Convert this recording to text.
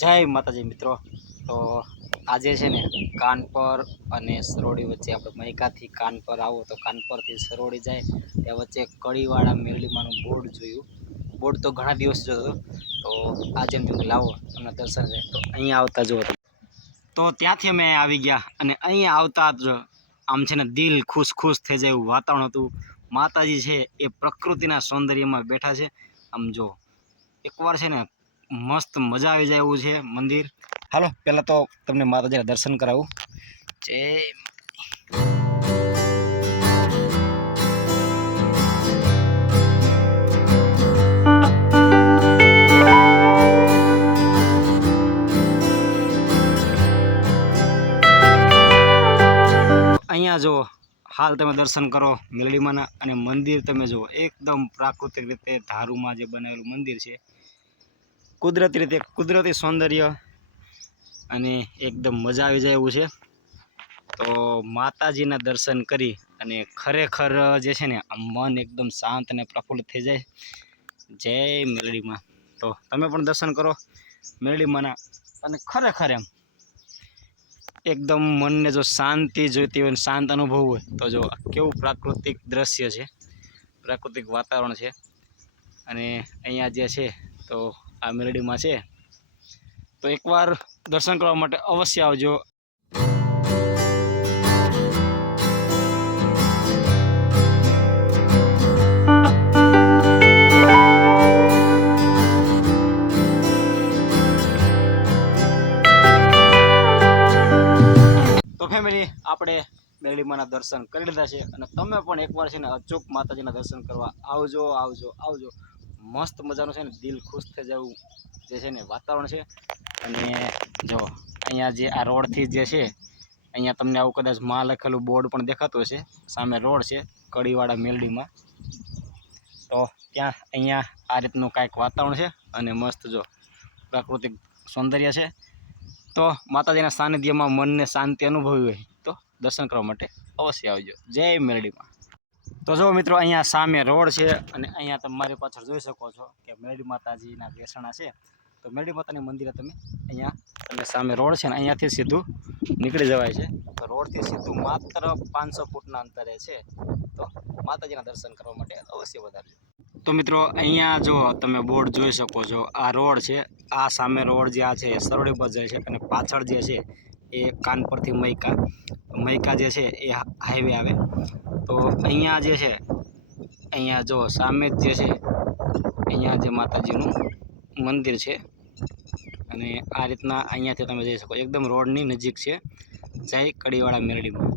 જય માતાજી મિત્રો। તો આજે છે ને કાનપર અને સરોડી વચ્ચે આપણે મૈકાથી કાનપર આવો તો કાનપરથી સરોડી જાય ત્યાં વચ્ચે કડીવાળા મેરડીમાંનું બોર્ડ જોયું। બોર્ડ તો ઘણા દિવસ જોયો તો આજે એમ થયું લાવો તમને દર્શન થાય તો અહીંયા આવતા જુઓ। તો ત્યાંથી અમે આવી ગયા અને અહીંયા આવતા જ આમ છે ને દિલ ખુશ ખુશ થઈ જાય એવું વાતાવરણ હતું। માતાજી છે એ પ્રકૃતિના સૌંદર્યમાં બેઠા છે। આમ જો એકવાર છે ને મસ્ત મજા આવી જાય એવું છે મંદિર। હાલો પહેલાં તો તમને માતાજીના દર્શન કરાવું। જય અહીંયા જો હાલ તમે દર્શન કરો મેરડીમાંના અને મંદિર તમે જુઓ એકદમ પ્રાકૃતિક રીતે ધારુમાં જે બનાવેલું મંદિર છે। કુદરતી રીતે કુદરતી સૌંદર્ય અને એકદમ મજા આવી જાય એવું છે। તો માતાજીના દર્શન કરી અને ખરેખર જે છે ને મન એકદમ શાંત અને પ્રફુલ્લિત થઈ જાય। જય મેરડીમાં। તો તમે પણ દર્શન કરો મેરડીમાંના અને ખરેખર એમ એકદમ મનને જો શાંતિ જોઈતી હોય શાંત અનુભવ હોય તો જો કેવું પ્રાકૃતિક દ્રશ્ય છે, પ્રાકૃતિક વાતાવરણ છે। અને અહીંયા જે છે તો આ મેરડીમાં છે તો એકવાર દર્શન કરવા માટે અવશ્ય આવજો। તો ફેમિલી આપણે મેરડીમાંના દર્શન કરી લીધા છે અને તમે પણ એકવાર છે ને અચૂક માતાજીના દર્શન કરવા આવજો આવજો આવજો। મસ્ત મજાનું છે ને દિલ ખુશ થઈ જવું જે છે ને વાતાવરણ છે। અને જો અહીંયા જે આ રોડથી જે છે અહીંયા તમને આવું કદાચ માં લખેલું બોર્ડ પણ દેખાતું હશે। સામે રોડ છે કડીવાળા મેરડીમાં। તો ત્યાં અહીંયા આ રીતનું કાંઈક વાતાવરણ છે અને મસ્ત જો પ્રાકૃતિક સૌંદર્ય છે। તો માતાજીના સાનિધ્યમાં મનને શાંતિ અનુભવી હોય તો દર્શન કરવા માટે અવશ્ય આવજો। જય મેરડીમાં। તો જો મિત્રો અહીંયા સામે રોડ છે અને અહીંયા તમે મારી પાછળ જોઈ શકો છો કે મેરડી માતાજીના બેસણા છે। તો મેરડી માતાની મંદિરે તમે અહીંયા તમે સામે રોડ છે ને અહીંયાથી સીધું નીકળી જવાય છે। તો રોડથી સીધું માત્ર 500 ફૂટના અંતરે છે। તો માતાજીના દર્શન કરવા માટે અવશ્ય વધારજો। તો મિત્રો અહીંયા જો તમે બોર્ડ જોઈ શકો છો આ રોડ છે, આ સામે રોડ જે આ છે સરોડી પર જાય છે અને પાછળ જે છે એ કાનપરથી મૈકા જે છે એ હાઈવે આવે। તો અહીંયા જે છે અહીંયા જો સામે જ જે છે અહીંયા જે માતાજીનું મંદિર છે અને આ રીતના અહીંયાથી તમે જઈ શકો એકદમ રોડની નજીક છે। જય કડીવાળા મેરડીમાં।